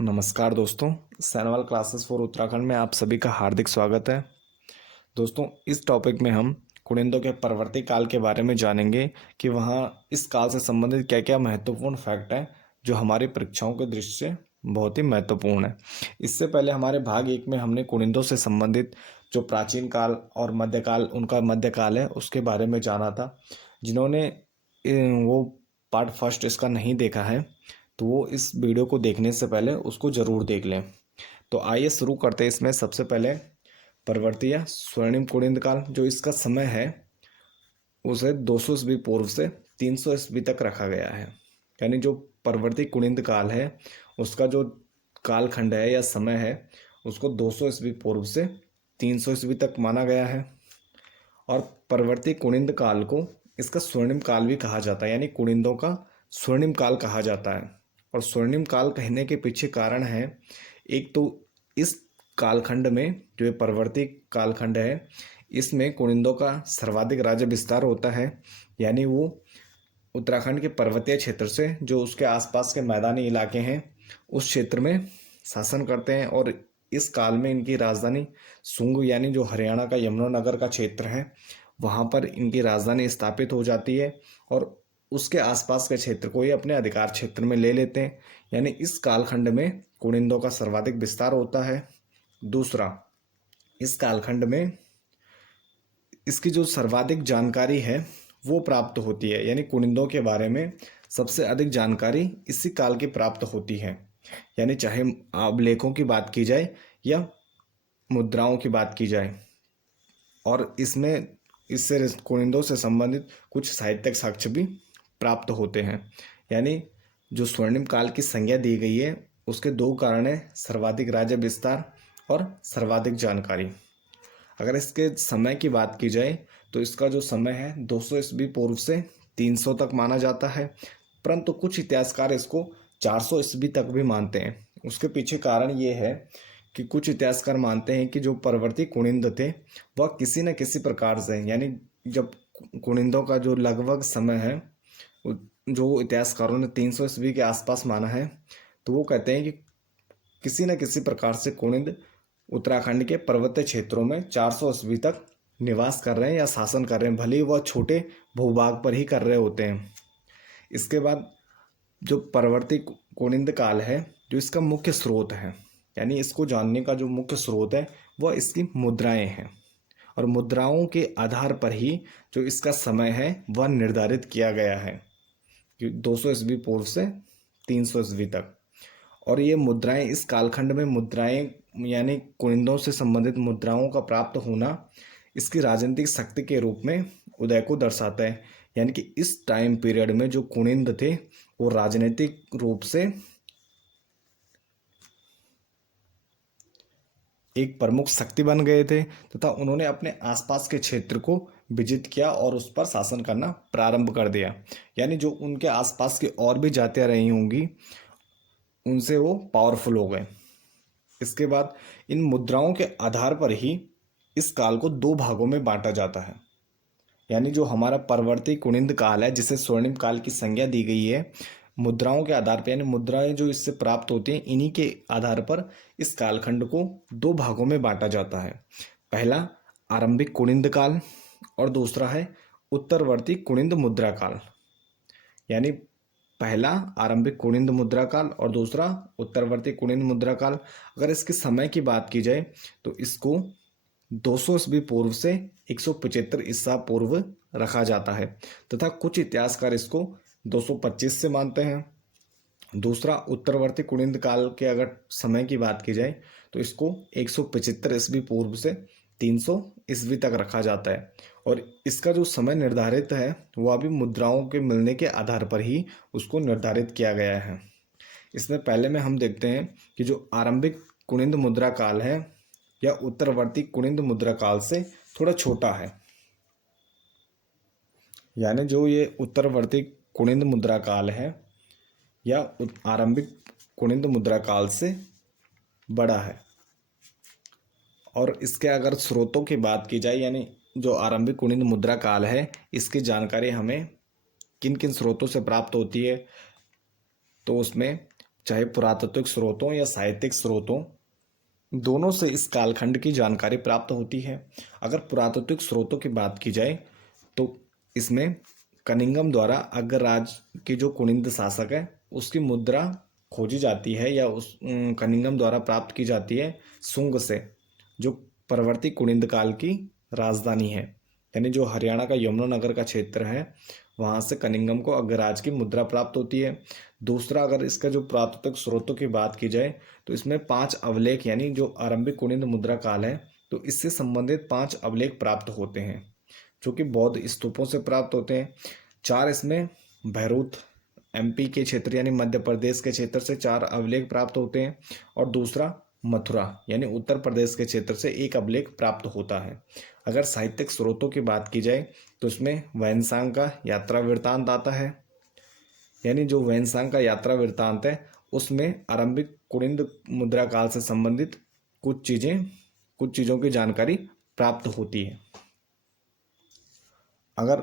नमस्कार दोस्तों, सैनवाल classes for Uttarakhand में आप सभी का हार्दिक स्वागत है। दोस्तों, इस टॉपिक में हम कुनिंदों के परवर्ती काल के बारे में जानेंगे कि वहाँ इस काल से संबंधित क्या क्या महत्वपूर्ण फैक्ट हैं जो हमारी परीक्षाओं के दृष्टि से बहुत ही महत्वपूर्ण है। इससे पहले हमारे भाग 1 में हमने कुनिंदों से संबंधित जो प्राचीन काल और मध्यकाल, उनका मध्यकाल है, उसके बारे में जाना था। जिन्होंने वो पार्ट फर्स्ट इसका नहीं देखा है तो वो इस वीडियो को देखने से पहले उसको ज़रूर देख लें। तो आइए शुरू करते हैं। इसमें सबसे पहले परवर्ती या स्वर्णिम कुनिंद काल, जो इसका समय है उसे 200 ईस्वी पूर्व से 300 ईस्वी तक रखा गया है। यानी जो परवर्ती कुनिंद काल है उसका जो कालखंड है या समय है उसको 200 ईस्वी पूर्व से 300 ईस्वी तक माना गया है। और परवर्ती कुनिंद काल को इसका स्वर्णिम काल भी कहा जाता है, यानी कुनिंदों का स्वर्णिम काल कहा जाता है। और स्वर्णिम काल कहने के पीछे कारण है, एक तो इस कालखंड में जो ये परवर्ती कालखंड है इसमें कुनिंदों का सर्वाधिक राज्य विस्तार होता है। यानी वो उत्तराखंड के पर्वतीय क्षेत्र से जो उसके आसपास के मैदानी इलाके हैं उस क्षेत्र में शासन करते हैं। और इस काल में इनकी राजधानी सुंग, यानी जो हरियाणा का यमुनानगर का क्षेत्र है, वहाँ पर इनकी राजधानी स्थापित हो जाती है और उसके आसपास के क्षेत्र को ये अपने अधिकार क्षेत्र में ले लेते हैं। यानी इस कालखंड में कुनिंदों का सर्वाधिक विस्तार होता है। दूसरा, इस कालखंड में इसकी जो सर्वाधिक जानकारी है वो प्राप्त होती है, यानी कुनिंदों के बारे में सबसे अधिक जानकारी इसी काल की प्राप्त होती है। यानी चाहे अभिलेखों की बात की जाए या मुद्राओं की बात की जाए, और इसमें इससे कुनिंदों से संबंधित कुछ साहित्यिक साक्ष्य भी प्राप्त होते हैं। यानी जो स्वर्णिम काल की संज्ञा दी गई है उसके दो कारण हैं, सर्वाधिक राज्य विस्तार और सर्वाधिक जानकारी। अगर इसके समय की बात की जाए तो इसका जो समय है 200 ईस्वी पूर्व से 300 तक माना जाता है, परंतु कुछ इतिहासकार इसको 400 ईस्वी तक भी मानते हैं। उसके पीछे कारण ये है कि कुछ इतिहासकार मानते हैं कि जो परवर्ती कुनिंद थे वह किसी न किसी प्रकार से, यानी जब कुनिंदों का जो लगभग समय है जो इतिहासकारों ने 300 ईस्वी के आसपास माना है, तो वो कहते हैं कि किसी न किसी प्रकार से कुनिंद उत्तराखंड के पर्वतीय क्षेत्रों में 400 ईस्वी तक निवास कर रहे हैं या शासन कर रहे हैं, भले ही वह छोटे भूभाग पर ही कर रहे होते हैं। इसके बाद जो परवर्ती कुनिंद काल है, जो इसका मुख्य स्रोत है, यानी इसको जानने का जो मुख्य स्रोत है वह इसकी मुद्राएं हैं। और मुद्राओं के आधार पर ही जो इसका समय है वह निर्धारित किया गया है कि 200 ईस्वी पूर्व से 300 ईस्वी तक। और ये मुद्राएं, इस कालखंड में मुद्राएं यानी कुनिंदों से संबंधित मुद्राओं का प्राप्त होना इसकी राजनीतिक शक्ति के रूप में उदय को दर्शाता है। यानी कि इस टाइम पीरियड में जो कुनिंद थे वो राजनीतिक रूप से एक प्रमुख शक्ति बन गए थे तथा उन्होंने अपने आसपास के क्षेत्र को विजित किया और उस पर शासन करना प्रारंभ कर दिया। यानी जो उनके आसपास की और भी जातियां रही होंगी उनसे वो पावरफुल हो गए। इसके बाद इन मुद्राओं के आधार पर ही इस काल को दो भागों में बांटा जाता है। यानी जो हमारा परवर्ती कुनिंद काल है जिसे स्वर्णिम काल की संज्ञा दी गई है, मुद्राओं के आधार पर, यानी मुद्राएं जो इससे प्राप्त होती हैं इन्हीं के आधार पर इस कालखंड को दो भागों में बांटा जाता है। पहला आरंभिक कुनिंद काल और दूसरा है उत्तरवर्ती कुनिंद मुद्रा काल। यानी पहला आरंभिक कुनिंद मुद्रा काल और दूसरा उत्तरवर्ती कुनिंद मुद्रा काल। अगर इसके समय की बात की जाए तो इसको 200 ईस्वी पूर्व से 175 ईसा पूर्व रखा जाता है तथा कुछ इतिहासकार इसको 225 से मानते हैं। दूसरा उत्तरवर्ती कुनिंद काल के अगर समय की बात की जाए तो इसको 175 ईस्वी पूर्व से 300 ईस्वी तक रखा जाता है। और इसका जो समय निर्धारित है वह भी मुद्राओं के मिलने के आधार पर ही उसको निर्धारित किया गया है। इसमें पहले में हम देखते हैं कि जो आरंभिक कुनिंद मुद्रा काल है या उत्तरवर्ती कुनिंद मुद्रा काल से थोड़ा छोटा है। यानी जो ये उत्तरवर्ती कुनिंद मुद्रा काल है या आरंभिक कुनिंद मुद्रा काल से बड़ा है। और इसके अगर स्रोतों की बात की जाए, यानी जो आरंभिक कुनिंद मुद्रा काल है इसकी जानकारी हमें किन किन स्रोतों से प्राप्त होती है, तो उसमें चाहे पुरातात्विक स्रोतों या साहित्यिक स्रोतों, दोनों से इस कालखंड की जानकारी प्राप्त होती है। अगर पुरातात्विक स्रोतों की बात की जाए तो इसमें कनिंगम द्वारा अग्रराज के जो कुनिंद शासक है उसकी मुद्रा खोजी जाती है, या उस कनिंगम द्वारा प्राप्त की जाती है सुंग से, जो परवर्ती कुनिंद काल की राजधानी है। यानी जो हरियाणा का यमुनानगर का क्षेत्र है वहाँ से कनिंगम को अग्रराज की मुद्रा प्राप्त होती है। दूसरा, अगर इसका जो पुरातात्विक स्रोतों की बात की जाए तो इसमें 5 अवलेख, यानी जो आरंभिक कुनिंद मुद्रा काल है तो इससे संबंधित 5 अवलेख प्राप्त होते हैं, जो कि बौद्ध स्तूपों से प्राप्त होते हैं। 4 इसमें भैरूत एमपी के क्षेत्र यानी मध्य प्रदेश के क्षेत्र से 4 अवलेख प्राप्त होते हैं, और दूसरा मथुरा यानी उत्तर प्रदेश के क्षेत्र से 1 अवलेख प्राप्त होता है। अगर साहित्यिक स्रोतों की बात की जाए तो इसमें वैनसांग का यात्रा वृत्तांत आता है। यानी जो वैनसांग का यात्रा वृत्तांत है उसमें आरंभिक कुनिंद मुद्रा काल से संबंधित कुछ चीज़ों की जानकारी प्राप्त होती है। अगर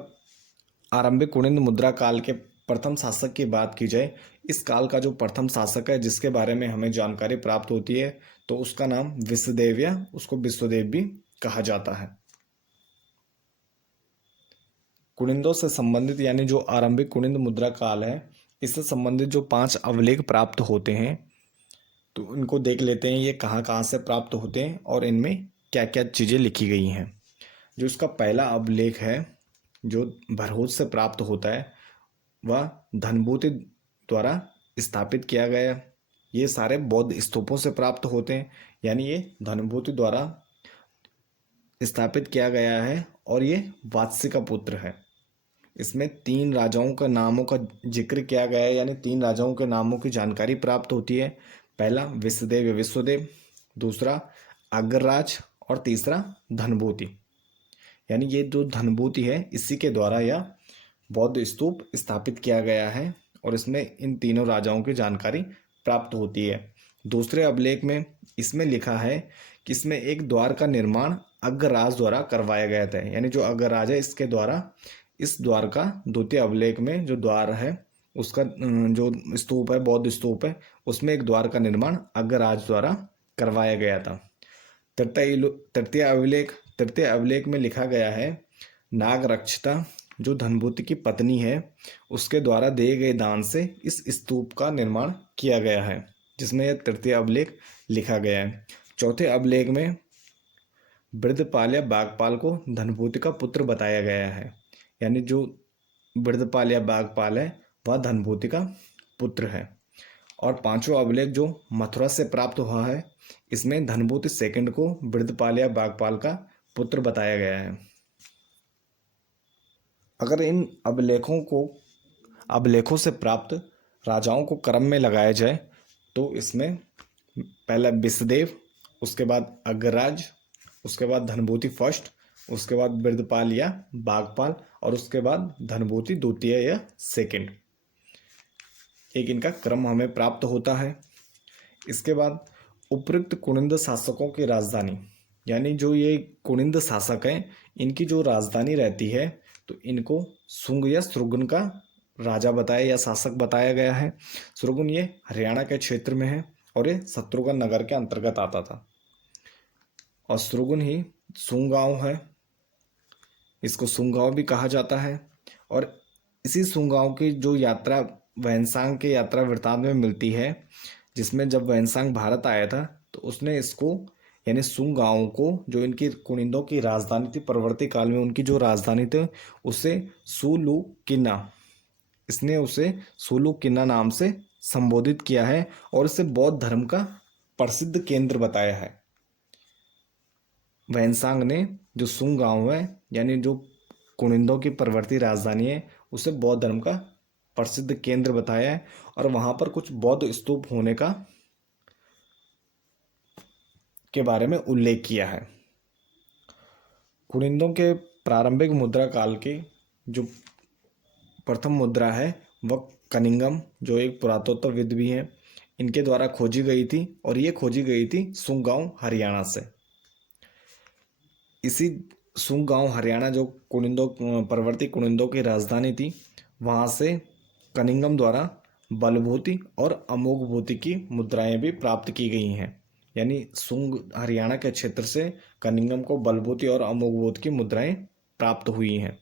आरंभिक कुनिंद मुद्रा काल के प्रथम शासक की बात की जाए, इस काल का जो प्रथम शासक है जिसके बारे में हमें जानकारी प्राप्त होती है तो उसका नाम विश्वदेव या उसको विश्वदेव भी कहा जाता है। कुनिंदों से संबंधित यानी जो आरंभिक कुनिंद मुद्रा काल है इससे संबंधित जो 5 अवलेख प्राप्त होते हैं तो इनको देख लेते हैं, ये कहाँ कहाँ से प्राप्त होते हैं और इनमें क्या क्या चीज़ें लिखी गई हैं। जो इसका पहला अवलेख है जो भरहूत से प्राप्त होता है वह धनभूति द्वारा स्थापित किया गया। ये सारे बौद्ध स्तूपों से प्राप्त होते हैं, यानी ये धनभूति द्वारा स्थापित किया गया है और ये वात्स्य का पुत्र है। इसमें 3 राजाओं के नामों का जिक्र किया गया है, यानी 3 राजाओं के नामों की जानकारी प्राप्त होती है। पहला विश्वदेव या विश्वदेव, दूसरा अग्रराज और तीसरा धनभूति। यानी ये जो धनभूति है इसी के द्वारा यह बौद्ध स्तूप स्थापित किया गया है और इसमें इन तीनों राजाओं की जानकारी प्राप्त होती है। दूसरे अभिलेख में इसमें लिखा है कि इसमें एक द्वार का निर्माण अग्रराज द्वारा करवाया गया था। यानी जो अग्रराज है इसके द्वारा इस द्वार का द्वितीय अभिलेख में जो द्वार है उसका जो स्तूप है बौद्ध स्तूप है उसमें एक द्वार का निर्माण अग्रराज द्वारा करवाया गया था। तृतीय अभिलेख में लिखा गया है नागरक्षता जो धनभूति की पत्नी है उसके द्वारा दिए गए दान से इस स्तूप का निर्माण किया गया है, जिसमें यह तृतीय अभिलेख लिखा गया है। चौथे अभिलेख में वृद्धपाल या बागपाल को धनभूति का पुत्र बताया गया है। यानी जो वृद्धपाल या बागपाल है वह धनभूति का पुत्र है। और पांचवा अभिलेख जो मथुरा से प्राप्त हुआ है इसमें धनभूति सेकंड को वृद्धपाल या बागपाल का पुत्र बताया गया है। अगर इन अभिलेखों से प्राप्त राजाओं को क्रम में लगाया जाए तो इसमें पहला विश्वदेव, उसके बाद अग्रराज, उसके बाद धनभूति फर्स्ट, उसके बाद वृद्धपाल या बागपाल और उसके बाद धनभूति द्वितीय या सेकंड, एक इनका क्रम हमें प्राप्त होता है। इसके बाद उपयुक्त कुनिंद शासकों की राजधानी, यानी जो ये कुनिंद शासक हैं इनकी जो राजधानी रहती है तो इनको सुंग या सुरगुन का राजा बताया या शासक बताया गया है। सुरगुन ये हरियाणा के क्षेत्र में है और ये शत्रुघ्न नगर के अंतर्गत आता था और सुरगुन ही सुंग गांव है, इसको सुंग गांव भी कहा जाता है। और इसी सुंग गांव की जो यात्रा वैनसांग के यात्रा वृत्तांत में मिलती है, जिसमें जब वैनसांग भारत आया था तो उसने इसको यानी सुंग गांव को जो इनकी कुनिंदों की राजधानी थी परवर्ती काल में उनकी जो राजधानी थी उसे सुलुकिना, इसने उसे सुलुकिना नाम से संबोधित किया है और इसे बौद्ध धर्म का प्रसिद्ध केंद्र बताया है। वैनसांग ने जो सुंग गांव है यानी जो कुनिंदों की परवर्ती राजधानी है उसे बौद्ध धर्म का प्रसिद्ध केंद्र बताया है और वहां पर कुछ बौद्ध स्तूप होने के बारे में उल्लेख किया है। कुनिंदों के प्रारंभिक मुद्रा काल की जो प्रथम मुद्रा है वह कनिंगम जो एक पुरातत्वविद भी हैं इनके द्वारा खोजी गई थी और ये खोजी गई थी सुंग गांव हरियाणा से। इसी सुंग गांव हरियाणा जो परवर्ती कुनिंदों की राजधानी थी वहाँ से कनिंगम द्वारा बलभूति और अमोघभूति की मुद्राएं भी प्राप्त की गई हैं। यानी सुंग हरियाणा के क्षेत्र से कनिंगम को बलभूति और अमोघभूति की मुद्राएं प्राप्त हुई हैं।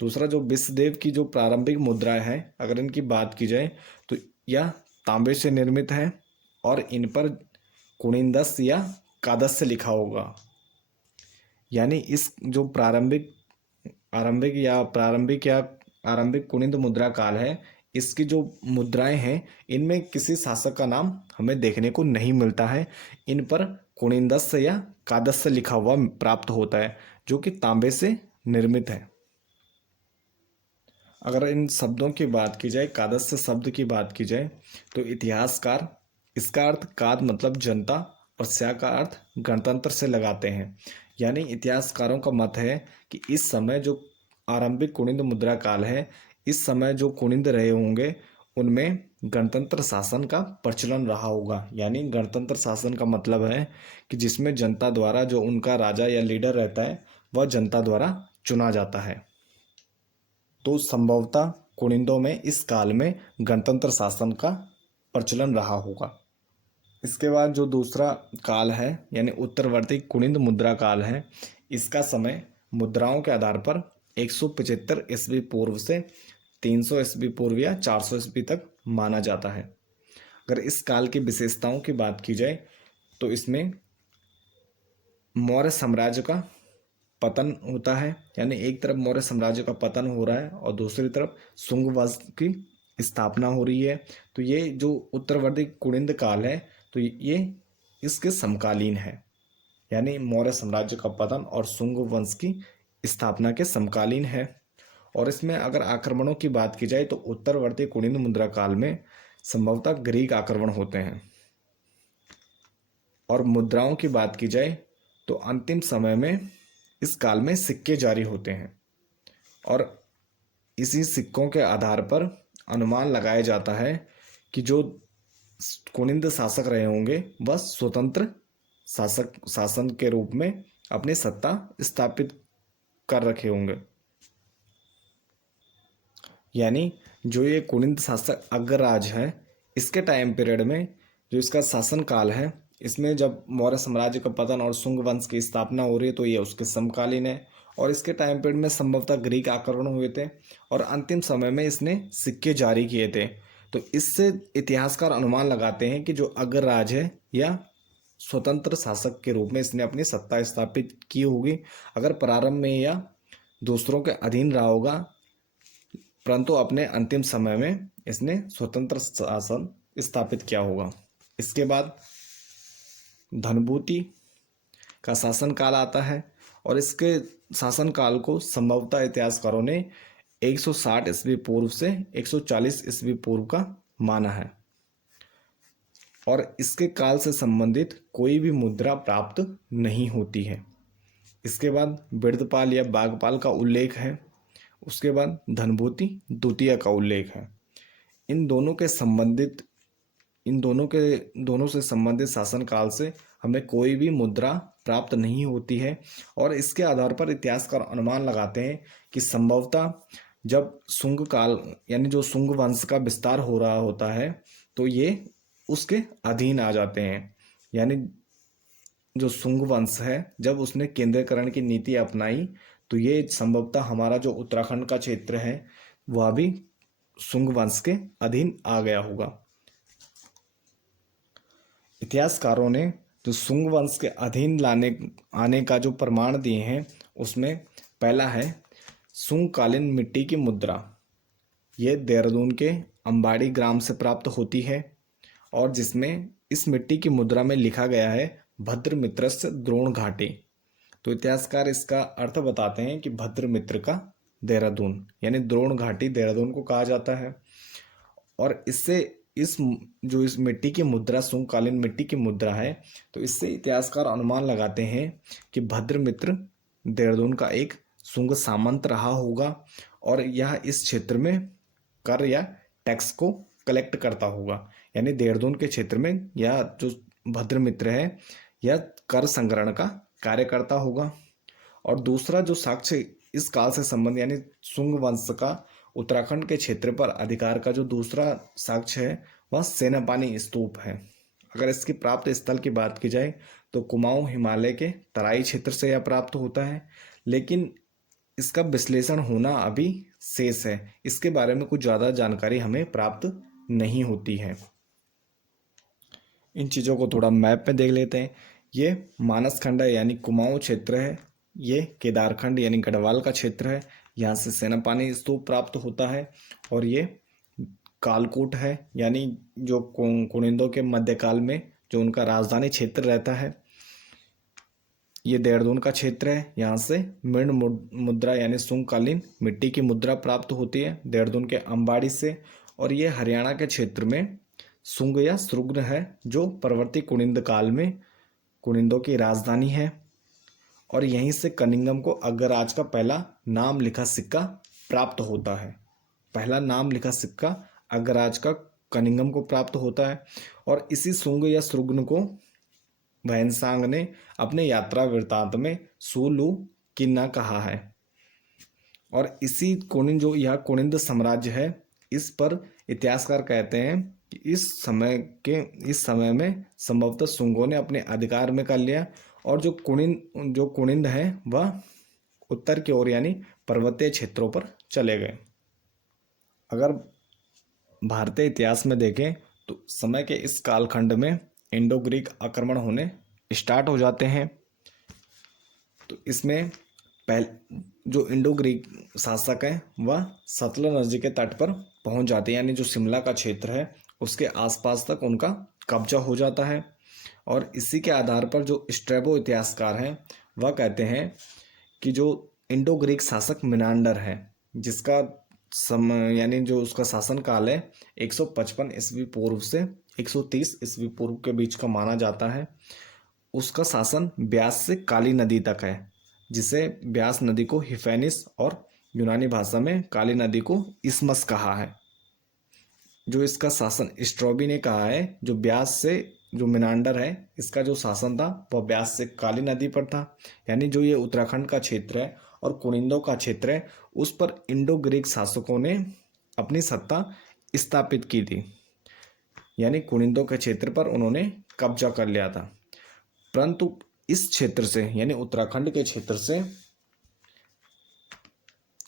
दूसरा, जो विश्वदेव की जो प्रारंभिक मुद्राएं हैं, अगर इनकी बात की जाए तो यह तांबे से निर्मित है और इन पर कुनिंदस या कादस्य लिखा होगा। यानी इस जो आरंभिक कुनिंद मुद्रा काल है, इसकी जो मुद्राएं हैं इनमें किसी शासक का नाम हमें देखने को नहीं मिलता है। इन पर कुनिंदस्य या कादस्य लिखा हुआ प्राप्त होता है, जो कि तांबे से निर्मित है। अगर इन शब्दों की बात की जाए, कादस्य शब्द की बात की जाए, तो इतिहासकार इसका अर्थ काद मतलब जनता और स्या का अर्थ गणतंत्र से लगाते हैं। यानी इतिहासकारों का मत है कि इस समय जो आरंभिक कुनिंद मुद्रा काल है, इस समय जो कुनिंद रहे होंगे उनमें गणतंत्र शासन का प्रचलन रहा होगा। यानी गणतंत्र शासन का मतलब है कि जिसमें जनता द्वारा जो उनका राजा या लीडर रहता है वह जनता द्वारा चुना जाता है। तो संभवतः कुनिंदों में इस काल में गणतंत्र शासन का प्रचलन रहा होगा। इसके बाद जो दूसरा काल है यानी उत्तरवर्ती कुनिंद मुद्रा काल है, इसका समय मुद्राओं के आधार पर 175 ईस्वी पूर्व से 300 ईस्वी पूर्व या 400 ईस्वी तक माना जाता है। अगर इस काल की विशेषताओं की बात की जाए तो इसमें मौर्य साम्राज्य का पतन होता है। यानी एक तरफ मौर्य साम्राज्य का पतन हो रहा है और दूसरी तरफ शुंग वंश की स्थापना हो रही है। तो ये जो उत्तरवर्ती कुनिंद काल है तो ये इसके समकालीन है। यानी मौर्य साम्राज्य का पतन और शुंग वंश की स्थापना के समकालीन है। और इसमें अगर आक्रमणों की बात की जाए तो उत्तरवर्ती कुनिंद मुद्रा काल में संभवतः ग्रीक आक्रमण होते हैं। और मुद्राओं की बात की जाए तो अंतिम समय में इस काल में सिक्के जारी होते हैं और इसी सिक्कों के आधार पर अनुमान लगाया जाता है कि जो कुनिंद शासक रहे होंगे वह स्वतंत्र शासन के रूप में अपनी सत्ता स्थापित कर रखे होंगे। यानी जो ये कुनिंद शासक अग्रराज है, इसके टाइम पीरियड में जो इसका शासन काल है, इसमें जब मौर्य साम्राज्य का पतन और शुंग वंश की स्थापना हो रही है तो ये उसके समकालीन है। और इसके टाइम पीरियड में संभवतः ग्रीक आक्रमण हुए थे और अंतिम समय में इसने सिक्के जारी किए थे। तो इससे इतिहासकार अनुमान लगाते हैं कि जो अग्रराज है या स्वतंत्र शासक के रूप में इसने अपनी सत्ता स्थापित की होगी। अगर प्रारंभ में या दूसरों के अधीन रहा होगा, परंतु अपने अंतिम समय में इसने स्वतंत्र शासन स्थापित किया होगा। इसके बाद धनभूति का शासन काल आता है और इसके शासन काल को संभवतः इतिहासकारों ने 160 ईस्वी पूर्व से 140 ईस्वी पूर्व का माना है। और इसके काल से संबंधित कोई भी मुद्रा प्राप्त नहीं होती है। इसके बाद बिरदपाल या बागपाल का उल्लेख है। उसके बाद धनभूति द्वितीय का उल्लेख है। इन दोनों से संबंधित शासन काल से हमें कोई भी मुद्रा प्राप्त नहीं होती है। और इसके आधार पर इतिहासकार अनुमान लगाते हैं कि संभवतः जब शुंग काल यानी जो शुंग वंश का विस्तार हो रहा होता है तो ये उसके अधीन आ जाते हैं। यानी जो शुंग वंश है जब उसने केंद्रीकरण की नीति अपनाई तो ये संभवतः हमारा जो उत्तराखंड का क्षेत्र है वह भी शुंग वंश के अधीन आ गया होगा। इतिहासकारों ने जो शुंग वंश के अधीन आने का जो प्रमाण दिए हैं उसमें पहला है शुंगकालीन मिट्टी की मुद्रा। ये देहरादून के अंबाड़ी ग्राम से प्राप्त होती है और जिसमें इस मिट्टी की मुद्रा में लिखा गया है भद्रमित्रस्य द्रोण घाटी। तो इतिहासकार इसका अर्थ बताते हैं कि भद्रमित्र का देहरादून यानी द्रोण घाटी देहरादून को कहा जाता है। और इससे इस मिट्टी की मुद्रा शुंगकालीन मिट्टी की मुद्रा है तो इससे इतिहासकार अनुमान लगाते हैं कि भद्रमित्र देहरादून का एक शुंग सामंत रहा होगा और यह इस क्षेत्र में कर या टैक्स को कलेक्ट करता होगा। यानी देहरादून के क्षेत्र में यह जो भद्रमित्र है यह कर संग्रहण का कार्य करता होगा। और दूसरा जो साक्ष्य इस काल से संबंध यानी शुंग वंश का उत्तराखंड के क्षेत्र पर अधिकार का जो दूसरा साक्ष्य है वह सेनापानी स्तूप है। अगर इसकी प्राप्त स्थल की बात की जाए तो कुमाऊं हिमालय के तराई क्षेत्र से यह प्राप्त होता है, लेकिन इसका विश्लेषण होना अभी शेष है। इसके बारे में कुछ ज़्यादा जानकारी हमें प्राप्त नहीं होती है। इन चीज़ों को थोड़ा मैप में देख लेते हैं। ये मानसखंड है यानी कुमाऊं क्षेत्र है। ये केदारखंड यानी गढ़वाल का क्षेत्र है, यहाँ से सेनापानी स्तूप प्राप्त होता है। और ये कालकूट है यानी जो कुनिंदों के मध्यकाल में जो उनका राजधानी क्षेत्र रहता है। ये देहरादून का क्षेत्र है, यहाँ से मिर्ण मुद्रा यानी शुंगकालीन मिट्टी की मुद्रा प्राप्त होती है देहरादून के अंबाड़ी से। और ये हरियाणा के क्षेत्र में शुंग या श्रुग्न है, जो परवर्ती कुनिंद काल में कुनिंदों की राजधानी है। और यहीं से कनिंगम को अग्रराज का पहला नाम लिखा सिक्का प्राप्त होता है। पहला नाम लिखा सिक्का अग्रराज का कनिंगम को प्राप्त होता है। और इसी शुंग या श्रुग्न को वैनसांग ने अपने यात्रा वृत्तांत में सुलू किन्ना कहा है। और इसी कुनिंद जो यह कुनिंद साम्राज्य है, इस पर इतिहासकार कहते हैं कि इस समय में संभवतः शुंगों ने अपने अधिकार में कर लिया। और जो कुनिंद है वह उत्तर की ओर यानी पर्वतीय क्षेत्रों पर चले गए। अगर भारतीय इतिहास में देखें तो समय के इस कालखंड में इंडो ग्रीक आक्रमण होने स्टार्ट हो जाते हैं। तो इसमें पहले जो इंडो ग्रीक शासक हैं वह सतलज नदी के तट पर पहुंच जाते हैं, यानी जो शिमला का क्षेत्र है उसके आसपास तक उनका कब्जा हो जाता है। और इसी के आधार पर जो स्ट्रैबो इतिहासकार हैं वह कहते हैं कि जो इंडो ग्रीक शासक मिनांडर है, जिसका समय यानी जो उसका शासन काल है 155 ईस्वी पूर्व से 130 ईस्वी पूर्व के बीच का माना जाता है। उसका शासन ब्यास से काली नदी तक है, जिसे ब्यास नदी को हिफेनिस और यूनानी भाषा में काली नदी को इस्मस कहा है। जो इसका शासन स्ट्रॉबी ने कहा है, जो ब्यास से जो मिनांडर है इसका जो शासन था वह ब्यास से काली नदी पर था। यानी जो ये उत्तराखंड का क्षेत्र है और कुनिंदों का क्षेत्र है उस पर इंडो ग्रीक शासकों ने अपनी सत्ता स्थापित की थी, यानी कुनिंदों के क्षेत्र पर उन्होंने कब्जा कर लिया था। परंतु इस क्षेत्र से यानी उत्तराखंड के क्षेत्र से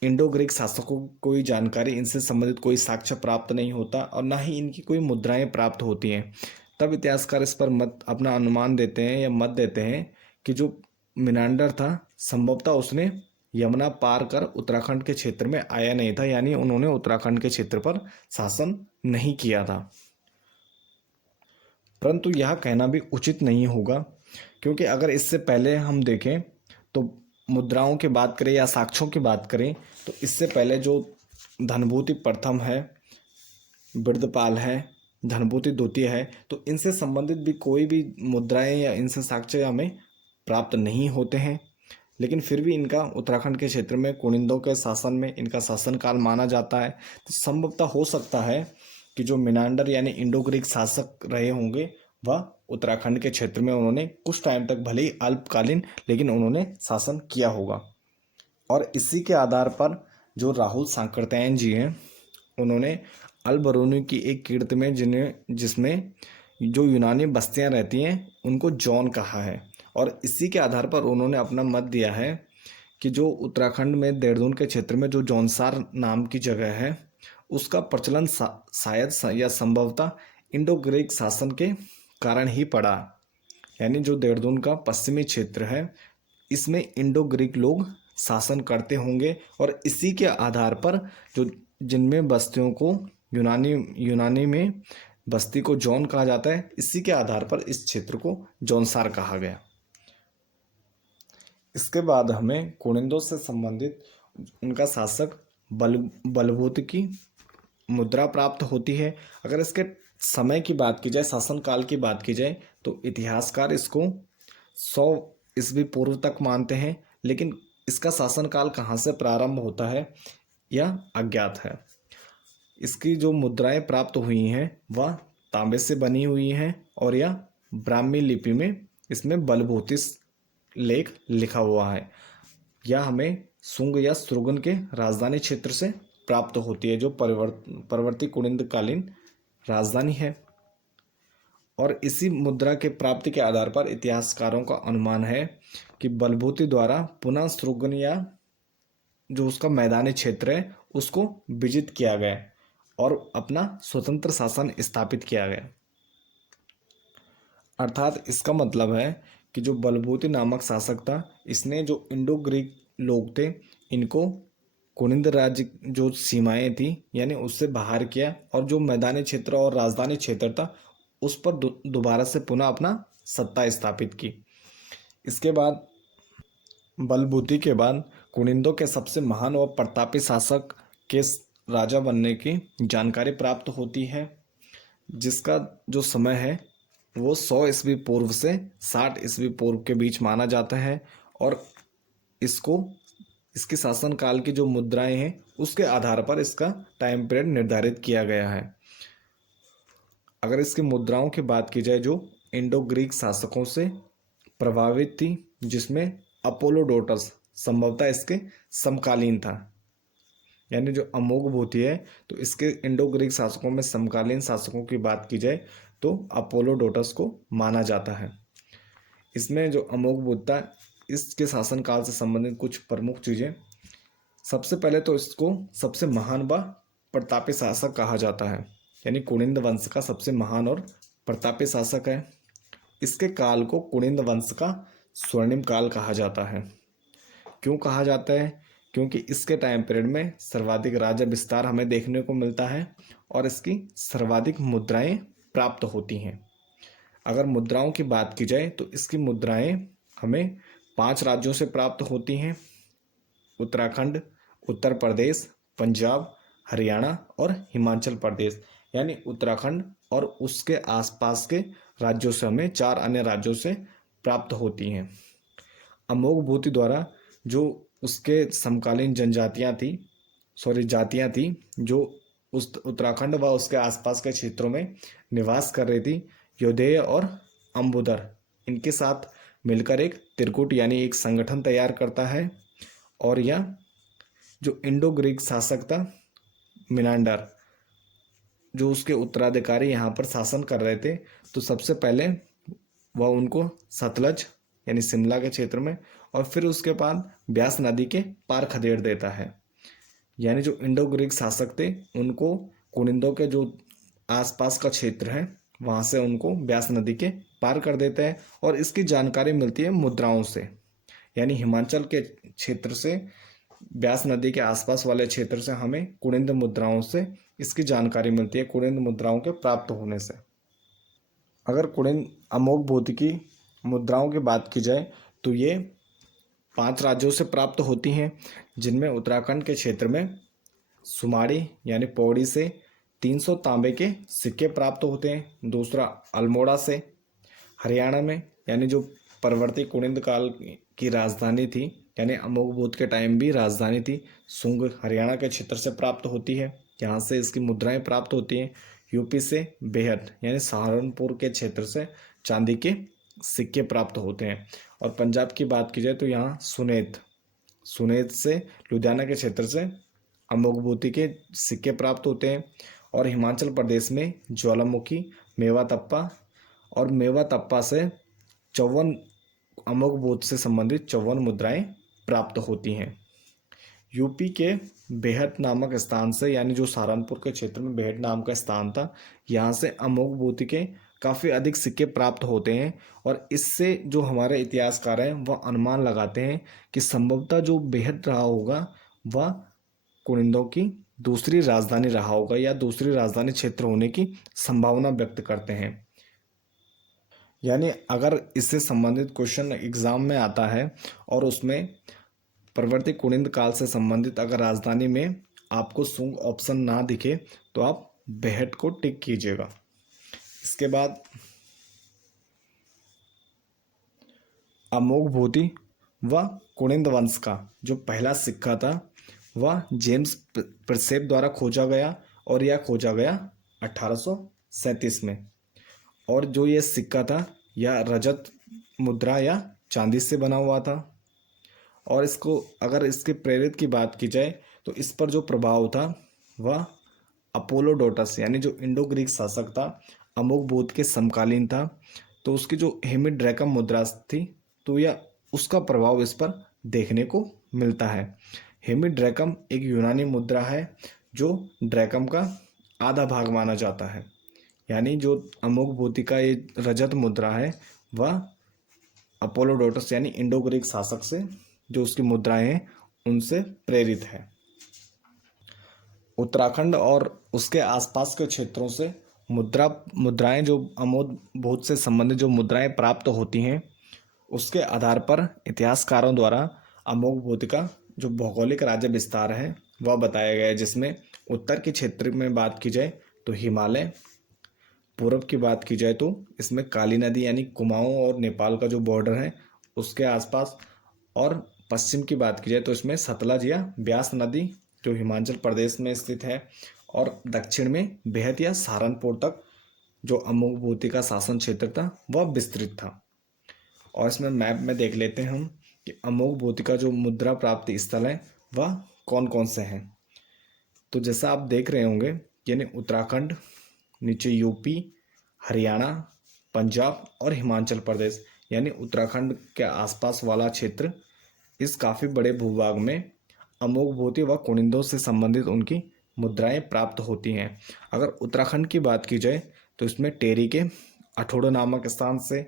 इंडो ग्रीक शासकों को कोई जानकारी, इनसे संबंधित कोई साक्ष्य प्राप्त नहीं होता और ना ही इनकी कोई मुद्राएं प्राप्त होती हैं। तब इतिहासकार इस पर अपना अनुमान देते हैं या मत देते हैं कि जो मिनांडर था संभवतः उसने यमुना पार कर उत्तराखंड के क्षेत्र में आया नहीं था, यानी उन्होंने उत्तराखंड के क्षेत्र पर शासन नहीं किया था। परंतु यह कहना भी उचित नहीं होगा, क्योंकि अगर इससे पहले हम देखें तो मुद्राओं की बात करें या साक्ष्यों की बात करें तो इससे पहले जो धनभूति प्रथम है, बिरदपाल है, धनभूति द्वितीय है, तो इनसे संबंधित भी कोई भी मुद्राएं या इनसे साक्ष्य हमें प्राप्त नहीं होते हैं। लेकिन फिर भी इनका उत्तराखंड के क्षेत्र में कुनिंदों के शासन में इनका शासनकाल माना जाता है। तो संभवतः हो सकता है कि जो मिनांडर यानी इंडो ग्रीक शासक रहे होंगे वह उत्तराखंड के क्षेत्र में उन्होंने कुछ टाइम तक, भले ही अल्पकालीन, लेकिन उन्होंने शासन किया होगा। और इसी के आधार पर जो राहुल सांकृत्यायन जी हैं उन्होंने अल-बरूनी की एक कीर्ति में जिसमें जो यूनानी बस्तियां रहती हैं उनको जॉन कहा है। और इसी के आधार पर उन्होंने अपना मत दिया है कि जो उत्तराखंड में देहरादून के क्षेत्र में जो जौनसार नाम की जगह है उसका प्रचलन शायद या संभवतः इंडो ग्रीक शासन के कारण ही पड़ा। यानी जो देहरादून का पश्चिमी क्षेत्र है इसमें इंडो ग्रीक लोग शासन करते होंगे और इसी के आधार पर जो जिनमें बस्तियों को यूनानी में बस्ती को जॉन कहा जाता है, इसी के आधार पर इस क्षेत्र को जौनसार कहा गया। इसके बाद हमें कुनिंदों से संबंधित उनका शासक बलभूत की मुद्रा प्राप्त होती है। अगर इसके समय की बात की जाए, शासनकाल की बात की जाए, तो इतिहासकार इसको 100 ईस्वी पूर्व तक मानते हैं, लेकिन इसका शासनकाल कहाँ से प्रारंभ होता है यह अज्ञात है। इसकी जो मुद्राएं प्राप्त हुई हैं वह तांबे से बनी हुई हैं और यह ब्राह्मी लिपि में इसमें बलभूतिस लेख लिखा हुआ है। यह हमें शुंग या श्रुगन के राजधानी क्षेत्र से प्राप्त होती है, जो परवर्ती कुनिंदकालीन राजधानी है। और इसी मुद्रा के प्राप्ति के आधार पर इतिहासकारों का अनुमान है कि बलभूति द्वारा पुनः सृगन या जो उसका मैदानी क्षेत्र है उसको विजित किया गया और अपना स्वतंत्र शासन स्थापित किया गया। अर्थात इसका मतलब है कि जो बलभूति नामक शासक था, इसने जो इंडो ग्रीक लोग थे इनको कुनिंद राज्य जो सीमाएं थी यानी उससे बाहर किया, और जो मैदानी क्षेत्र और राजधानी क्षेत्र था उस पर दोबारा से पुनः अपना सत्ता स्थापित की। इसके बाद बलभूति के बाद कुनिंदों के सबसे महान और प्रतापी शासक के राजा बनने की जानकारी प्राप्त होती है, जिसका जो समय है वो 100 ईस्वी पूर्व से 60 ईस्वी पूर्व के बीच माना जाता है। और इसके शासनकाल की जो मुद्राएं हैं उसके आधार पर इसका टाइम पीरियड निर्धारित किया गया है। अगर इसकी मुद्राओं की बात की जाए जो इंडो ग्रीक शासकों से प्रभावित थी, जिसमें अपोलोडोटस संभवतः इसके समकालीन था, यानी जो अमोघ भूति है तो इसके इंडो ग्रीक शासकों में समकालीन शासकों की बात की जाए तो अपोलोडोटस को माना जाता है। इसमें जो अमोघ भूत था इसके शासनकाल से संबंधित कुछ प्रमुख चीज़ें, सबसे पहले तो इसको सबसे महान व प्रतापी शासक कहा जाता है, यानी कुनिंद वंश का सबसे महान और प्रतापी शासक है। इसके काल को कुनिंद वंश का स्वर्णिम काल कहा जाता है। क्यों कहा जाता है? क्योंकि इसके टाइम पीरियड में सर्वाधिक राज्य विस्तार हमें देखने को मिलता है और इसकी सर्वाधिक मुद्राएं प्राप्त होती हैं। अगर मुद्राओं की बात की जाए तो इसकी मुद्राएं हमें 5 राज्यों से प्राप्त होती हैं: उत्तराखंड, उत्तर प्रदेश, पंजाब, हरियाणा और हिमाचल प्रदेश। यानी उत्तराखंड और उसके आसपास के राज्यों से हमें 4 अन्य राज्यों से प्राप्त होती हैं। अमोघ भूति द्वारा जो उसके समकालीन जातियां थी जो उस उत्तराखंड व उसके आसपास के क्षेत्रों में निवास कर रही थी, योधेय और अंबुदर, इनके साथ मिलकर एक त्रिकूट यानी एक संगठन तैयार करता है। और यह जो इंडो ग्रीक शासक था मिनांडर, जो उसके उत्तराधिकारी यहाँ पर शासन कर रहे थे, तो सबसे पहले वह उनको सतलज यानी शिमला के क्षेत्र में और फिर उसके बाद ब्यास नदी के पार खदेड़ देता है। यानी जो इंडो ग्रीक शासक थे उनको कुनिंदों के जो आसपास का क्षेत्र है वहाँ से उनको ब्यास नदी के पार कर देते हैं। और इसकी जानकारी मिलती है मुद्राओं से, यानी हिमाचल के क्षेत्र से ब्यास नदी के आसपास वाले क्षेत्र से हमें कुनिंद मुद्राओं से इसकी जानकारी मिलती है, कुनिंद मुद्राओं के प्राप्त होने से। अगर कुनिंद अमोघ भूति की मुद्राओं की बात की जाए तो ये 5 राज्यों से प्राप्त होती हैं, जिनमें उत्तराखंड के क्षेत्र में सुमाड़ी यानी पौड़ी से 300 तांबे के सिक्के प्राप्त होते हैं। दूसरा अल्मोड़ा से, हरियाणा में यानी जो परवर्ती कुनिंद काल की राजधानी थी यानी अमोघ भूत के टाइम भी राजधानी थी, सुंग हरियाणा के क्षेत्र से प्राप्त होती है, यहाँ से इसकी मुद्राएं प्राप्त होती हैं। यूपी से बेहद यानी सहारनपुर के क्षेत्र से चांदी के सिक्के प्राप्त होते हैं। और पंजाब की बात की जाए तो यहाँ सुनेत से लुधियाना के क्षेत्र से अमोघ भूति के सिक्के प्राप्त होते हैं। और हिमाचल प्रदेश में ज्वालामुखी, मेवा तप्पा और मेवा तप्पा से 54 अमोघ भूत से संबंधित 54 मुद्राएं प्राप्त होती हैं। यूपी के बेहद नामक स्थान से, यानी जो सहारनपुर के क्षेत्र में बेहद नाम का स्थान था, यहाँ से अमोघ भूति के काफ़ी अधिक सिक्के प्राप्त होते हैं। और इससे जो हमारे इतिहासकार हैं वह अनुमान लगाते हैं कि संभवतः जो बेहद रहा होगा वह कुनिंदों की दूसरी राजधानी रहा होगा या दूसरी राजधानी क्षेत्र होने की संभावना व्यक्त करते हैं। यानी अगर इससे संबंधित क्वेश्चन एग्जाम में आता है और उसमें परवर्ती कुनिंद काल से संबंधित अगर राजधानी में आपको सुंग ऑप्शन ना दिखे तो आप बेहद को टिक कीजिएगा। इसके बाद अमोघ भूति व कुनिंद वंश का जो पहला सिक्का था वह जेम्स प्रिसेप द्वारा खोजा गया और यह खोजा गया 1837 में। और जो ये सिक्का था यह रजत मुद्रा या चांदी से बना हुआ था। और इसको अगर इसके प्रेरित की बात की जाए तो इस पर जो प्रभाव था वह अपोलोडोटस यानी जो इंडो ग्रीक शासक था, अमोघबोध के समकालीन था। तो उसकी जो हेमिड्रैकम मुद्रा थी, तो यह उसका प्रभाव इस पर देखने को मिलता है। हेमिड्रैकम एक यूनानी मुद्रा है जो ड्रैकम का आधा भाग माना जाता है। यानी जो अमोघबोधी का ये रजत मुद्रा है वह अपोलोडोटस यानी इंडो ग्रीक शासक से जो उसकी मुद्राएं हैं उनसे प्रेरित है। उत्तराखंड और उसके आसपास के क्षेत्रों से मुद्राएं जो अमोघबोध से संबंधित जो मुद्राएं प्राप्त होती हैं, उसके आधार पर इतिहासकारों द्वारा अमोघबोध का जो भौगोलिक राज्य विस्तार है वह बताया गया है, जिसमें उत्तर के क्षेत्र में बात की जाए तो हिमालय, पूर्व की बात की जाए तो इसमें काली नदी यानी कुमाऊं और नेपाल का जो बॉर्डर है उसके आसपास, और पश्चिम की बात की जाए तो इसमें सतलज या ब्यास नदी जो हिमाचल प्रदेश में स्थित है, और दक्षिण में बेहद या सहारनपुर तक जो अमोघबोधी का शासन क्षेत्र था वह विस्तृत था। और इसमें मैप में देख लेते हैं हम कि अमोघबोधी का जो मुद्रा प्राप्ति स्थल है वह कौन कौन से हैं। तो जैसा आप देख रहे होंगे, यानी उत्तराखंड, नीचे यूपी, हरियाणा, पंजाब और हिमाचल प्रदेश, यानी उत्तराखंड के आसपास वाला क्षेत्र, इस काफ़ी बड़े भूभाग में अमोघबोधी व कुनिंदों से संबंधित उनकी मुद्राएं प्राप्त होती हैं। अगर उत्तराखंड की बात की जाए तो इसमें टेरी के अठोड़ो नामक स्थान से,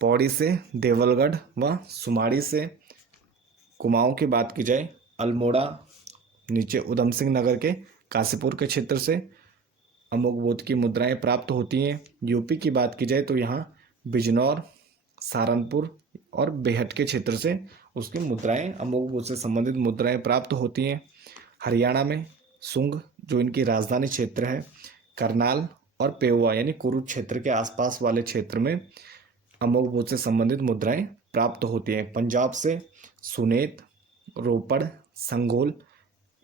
पौड़ी से, देवलगढ़ व सुमाड़ी से, कुमाऊं की बात की जाए अल्मोड़ा, नीचे उधम सिंह नगर के काशीपुर के क्षेत्र से अमोघबोध की मुद्राएं प्राप्त होती हैं। यूपी की बात की जाए तो यहाँ बिजनौर, सहारनपुर और बेहट के क्षेत्र से उसकी मुद्राएं, अमोघबोध से संबंधित मुद्राएं प्राप्त होती हैं। हरियाणा में सुंग जो इनकी राजधानी क्षेत्र है, करनाल और पेहुआ यानी कुरुक्षेत्र क्षेत्र के आसपास वाले क्षेत्र में अमोघबोध से संबंधित मुद्राएं प्राप्त होती हैं। पंजाब से सुनेत, रोपड़, संगोल,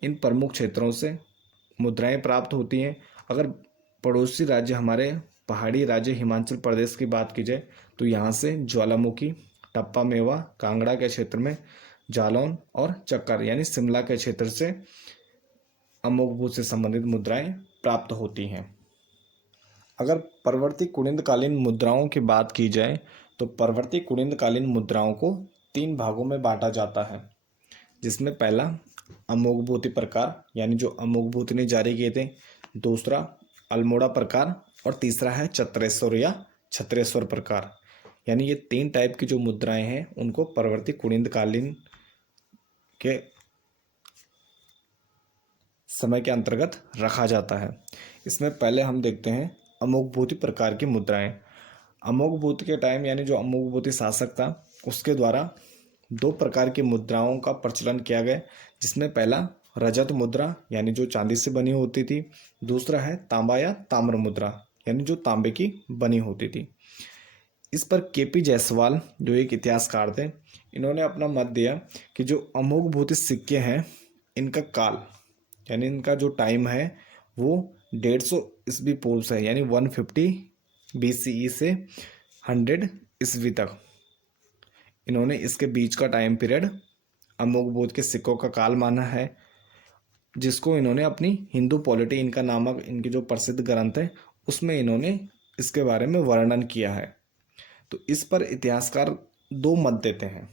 इन प्रमुख क्षेत्रों से मुद्राएं प्राप्त होती हैं। अगर पड़ोसी राज्य हमारे पहाड़ी राज्य हिमाचल प्रदेश की बात की जाए तो यहाँ से ज्वालामुखी, टप्पा मेवा, कांगड़ा के क्षेत्र में जालौन और चक्कर यानी शिमला के क्षेत्र से अमोघबोध से संबंधित मुद्राएं प्राप्त होती हैं। अगर परवर्ती कुनिंदकालीन मुद्राओं की बात की जाए तो परवर्ती कुनिंदकालीन मुद्राओं को 3 भागों में बांटा जाता है, जिसमें पहला अमोघबोधी प्रकार यानी जो अमोघबोध ने जारी किए थे, दूसरा अल्मोड़ा प्रकार और तीसरा है चत्रेश्वर या छत्रेश्वर प्रकार। यानी ये 3 टाइप की जो मुद्राएं हैं उनको परवर्ती कुनिंदकालीन के समय के अंतर्गत रखा जाता है। इसमें पहले हम देखते हैं अमोघबोधी प्रकार की मुद्राएं। अमोघबोध के टाइम यानी जो अमोघबोधी शासक था उसके द्वारा 2 प्रकार की मुद्राओं का प्रचलन किया गया, जिसमें पहला रजत मुद्रा यानी जो चांदी से बनी होती थी, दूसरा है तांबा या ताम्र मुद्रा यानी जो तांबे की बनी होती थी। इस पर केपी जायसवाल जो एक इतिहासकार थे, इन्होंने अपना मत दिया कि जो अमोघबोधी सिक्के हैं इनका काल यानी इनका जो टाइम है वो 150 ईस्वी पूर्व से है, यानी 150 BCE से 100 ईस्वी तक। इन्होंने इसके बीच का टाइम पीरियड अमोघबोध के सिक्कों का काल माना है, जिसको इन्होंने अपनी हिंदू पॉलिटी इनका नामक इनकी जो प्रसिद्ध ग्रंथ है उसमें इन्होंने इसके बारे में वर्णन किया है। तो इस पर इतिहासकार 2 मत देते हैं,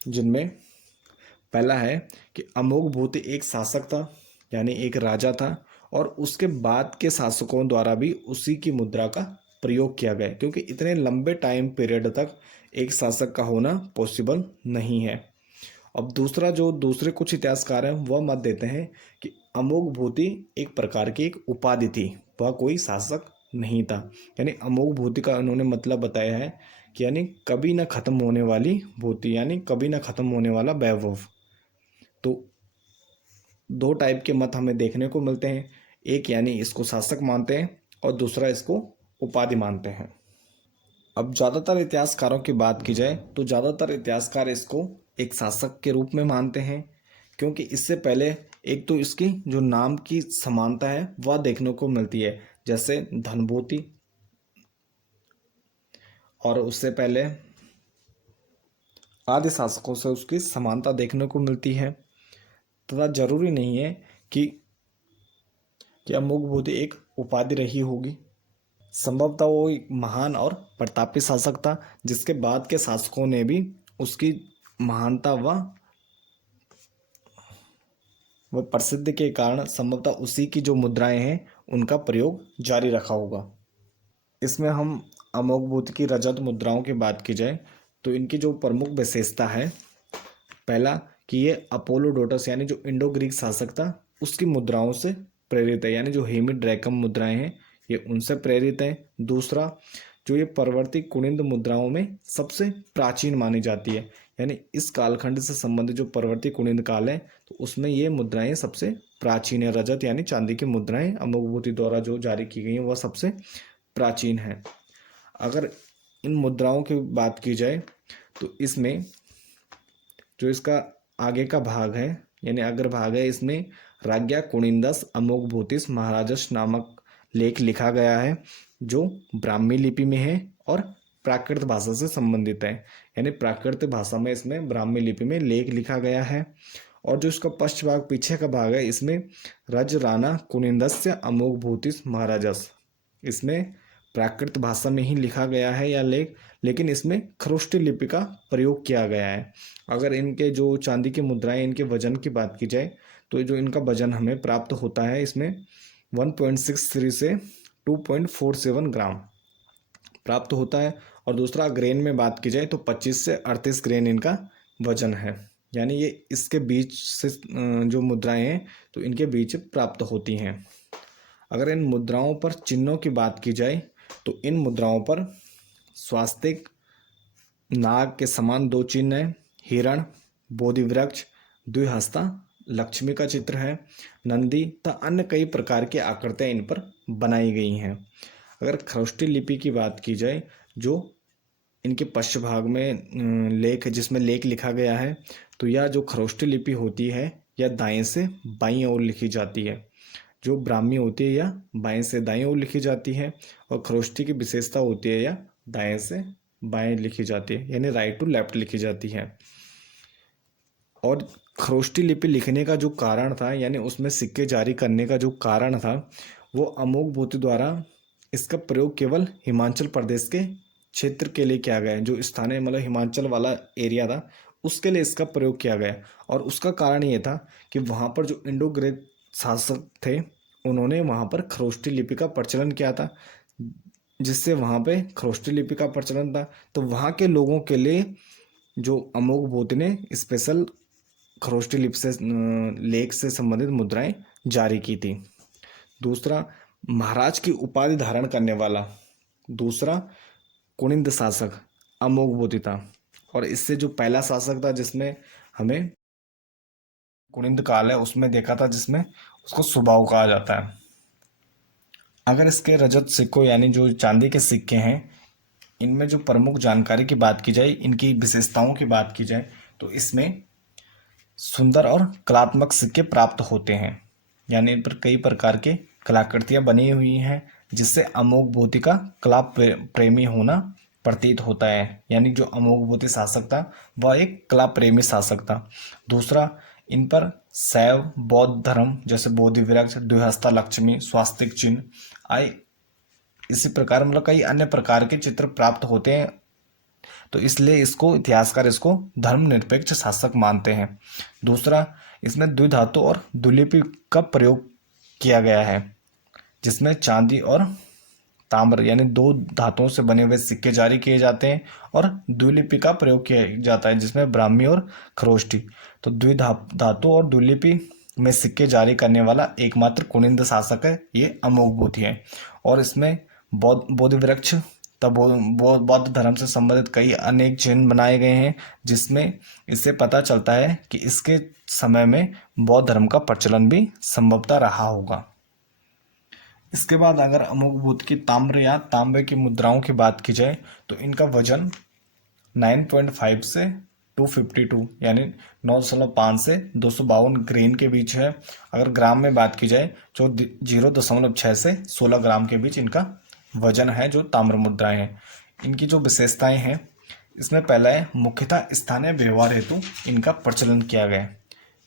जिनमें पहला है कि अमोघबोधी एक शासक था यानी एक राजा था, और उसके बाद के शासकों द्वारा भी उसी की मुद्रा का प्रयोग किया गया, क्योंकि इतने लंबे टाइम पीरियड तक एक शासक का होना पॉसिबल नहीं है। अब दूसरा जो दूसरे कुछ इतिहासकार हैं वह मत देते हैं कि अमोघबोधी एक प्रकार की एक उपाधि थी, वह कोई शासक नहीं था। यानी अमोघबोधी का उन्होंने मतलब बताया है कि यानी कभी ना खत्म होने वाली बोधी यानी कभी ना खत्म होने वाला वैभव। तो 2 टाइप के मत हमें देखने को मिलते हैं, एक यानी इसको शासक मानते हैं और दूसरा इसको उपाधि मानते हैं। अब ज़्यादातर इतिहासकारों की बात की जाए तो ज़्यादातर इतिहासकार इसको एक शासक के रूप में मानते हैं, क्योंकि इससे पहले एक तो इसकी जो नाम की समानता है वह देखने को मिलती है, जैसे धनबोती, और उससे पहले आदि शासकों से उसकी समानता देखने को मिलती है, तथा जरूरी नहीं है कि अमोघ एक उपाधि रही होगी। संभवतः वो एक महान और प्रतापी शासक था, जिसके बाद के शासकों ने भी उसकी महानता व प्रसिद्धि के कारण संभवतः उसी की जो मुद्राएं हैं उनका प्रयोग जारी रखा होगा। इसमें हम अमोघ की रजत मुद्राओं की बात की जाए तो इनकी जो प्रमुख विशेषता है, पहला कि ये अपोलोडोटस यानी जो इंडो ग्रीक शासक था उसकी मुद्राओं से प्रेरित है, यानी जो हेमीड्रैकम मुद्राएं हैं ये उनसे प्रेरित है। दूसरा, जो ये परवर्ती कुनिंद मुद्राओं में सबसे प्राचीन मानी जाती है, यानी इस कालखंड से संबंधित जो परवर्ती कुनिंद काल है तो उसमें ये मुद्राएं सबसे प्राचीन है। रजत यानी चांदी की मुद्राएं अमोघ द्वारा जो जारी की गई हैं वह सबसे प्राचीन है। अगर इन मुद्राओं की बात की जाए तो इसमें जो इसका आगे का भाग है यानी अग्रभाग है, इसमें राज्ञा कुनिंदस अमोघभूतिस महाराजस नामक लेख लिखा गया है, जो ब्राह्मी लिपि में है और प्राकृत भाषा से संबंधित है। यानी प्राकृत भाषा में इसमें ब्राह्मी लिपि में लेख लिखा गया है। और जो इसका पश्च भाग पीछे का भाग है, इसमें रज राणा कुनिंदस्य अमोघभूतिस महाराजस, इसमें प्राकृत भाषा में ही लिखा गया है या लेख, लेकिन इसमें खरोष्टी लिपि का प्रयोग किया गया है। अगर इनके जो चांदी की मुद्राएं इनके वजन की बात की जाए तो जो इनका वजन हमें प्राप्त होता है इसमें 1.63 से 2.47 ग्राम प्राप्त होता है। और दूसरा, ग्रेन में बात की जाए तो 25 से 38 ग्रेन इनका वजन है, यानी ये इसके बीच से जो मुद्राएं हैं तो इनके बीच प्राप्त होती हैं। अगर इन मुद्राओं पर चिन्हों की बात की जाए तो इन मुद्राओं पर स्वास्तिक, नाग के समान 2 चिन्ह हैं, हिरण, बोधि वृक्ष, द्विहस्ता लक्ष्मी का चित्र है, नंदी तथा अन्य कई प्रकार की आकृतियां इन पर बनाई गई हैं। अगर खरोष्टी लिपि की बात की जाए, जो इनके पश्च भाग में लेख जिसमें लेख लिखा गया है, तो यह जो खरोष्टी लिपि होती है यह दाएं से बाईं ओर लिखी जाती है। जो ब्राह्मी होती है यह बाएं से दाएं ओर लिखी जाती है, और खरोष्टी की विशेषता होती है यह दाएं से बाएं लिखी जाती है, यानी राइट टू लेफ्ट लिखी जाती है। और खरोष्टी लिपि लिखने का जो कारण था, यानी उसमें सिक्के जारी करने का जो कारण था, वो अमोघ द्वारा इसका प्रयोग केवल हिमाचल प्रदेश के क्षेत्र के लिए किया गया है। जो स्थानीय मतलब हिमाचल वाला एरिया था उसके लिए इसका प्रयोग किया गया। और उसका कारण ये था कि वहाँ पर जो इंडो ग्रीक शासक थे उन्होंने वहाँ पर खरोष्टी लिपि का प्रचलन किया था, जिससे वहाँ पे खरोष्टी लिपि का प्रचलन था, तो वहाँ के लोगों के लिए जो अमोघ ने स्पेशल खरोष्टी लिपि से लेख से संबंधित मुद्राएं जारी की थी। दूसरा, महाराज की उपाधि धारण करने वाला दूसरा कुनिंद शासक अमोघ था, और इससे जो पहला शासक था जिसमें हमें कुनिंद काल है उसमें देखा था, जिसमें उसको सुबाहु कहा जाता है। अगर इसके रजत सिक्कों यानी जो चांदी के सिक्के हैं इनमें जो प्रमुख जानकारी की बात की जाए, इनकी विशेषताओं की बात की जाए, तो इसमें सुंदर और कलात्मक सिक्के प्राप्त होते हैं, यानी इन पर कई प्रकार के कलाकृतियां बनी हुई हैं, जिससे अमोघ का कला प्रेमी होना प्रतीत होता है। यानी जो अमोघ शासक था वह एक कला प्रेमी शासक था। दूसरा, इन पर शैव बौद्ध धर्म जैसे बोधि वृक्ष, द्विहस्ता लक्ष्मी, स्वास्तिक चिन्ह आए इसी प्रकार मतलब कई अन्य प्रकार के चित्र प्राप्त होते हैं, तो इसलिए इसको इतिहासकार इसको धर्मनिरपेक्ष शासक मानते हैं। दूसरा, इसमें द्विधातु और दुलिपि का प्रयोग किया गया है, जिसमें चांदी और ताम्र यानी 2 धातुओं से बने हुए सिक्के जारी किए जाते हैं, और द्विलिपि का प्रयोग किया जाता है जिसमें ब्राह्मी और खरोष्टी। तो द्विधातु और दुलिपि में सिक्के जारी करने वाला एकमात्र कुनिंद शासक है ये अमोघ है। और इसमें बोधि वृक्ष तब बौद्ध धर्म से संबंधित कई अनेक चिन्ह बनाए गए हैं, जिसमें इससे पता चलता है कि इसके समय में बौद्ध धर्म का प्रचलन भी संभवतः रहा होगा। इसके बाद अगर अमोघ की ताम्र या तांबे की मुद्राओं की बात की जाए तो इनका वजन 9.5 से 252 यानी 9.5 से 252 ग्रेन के बीच है। अगर ग्राम में बात की जाए तो 0.6 से 16 ग्राम के बीच इनका वजन है जो ताम्र मुद्राएं हैं। इनकी जो विशेषताएं हैं, इसमें पहला है मुख्यतः स्थानीय व्यवहार हेतु इनका प्रचलन किया गया,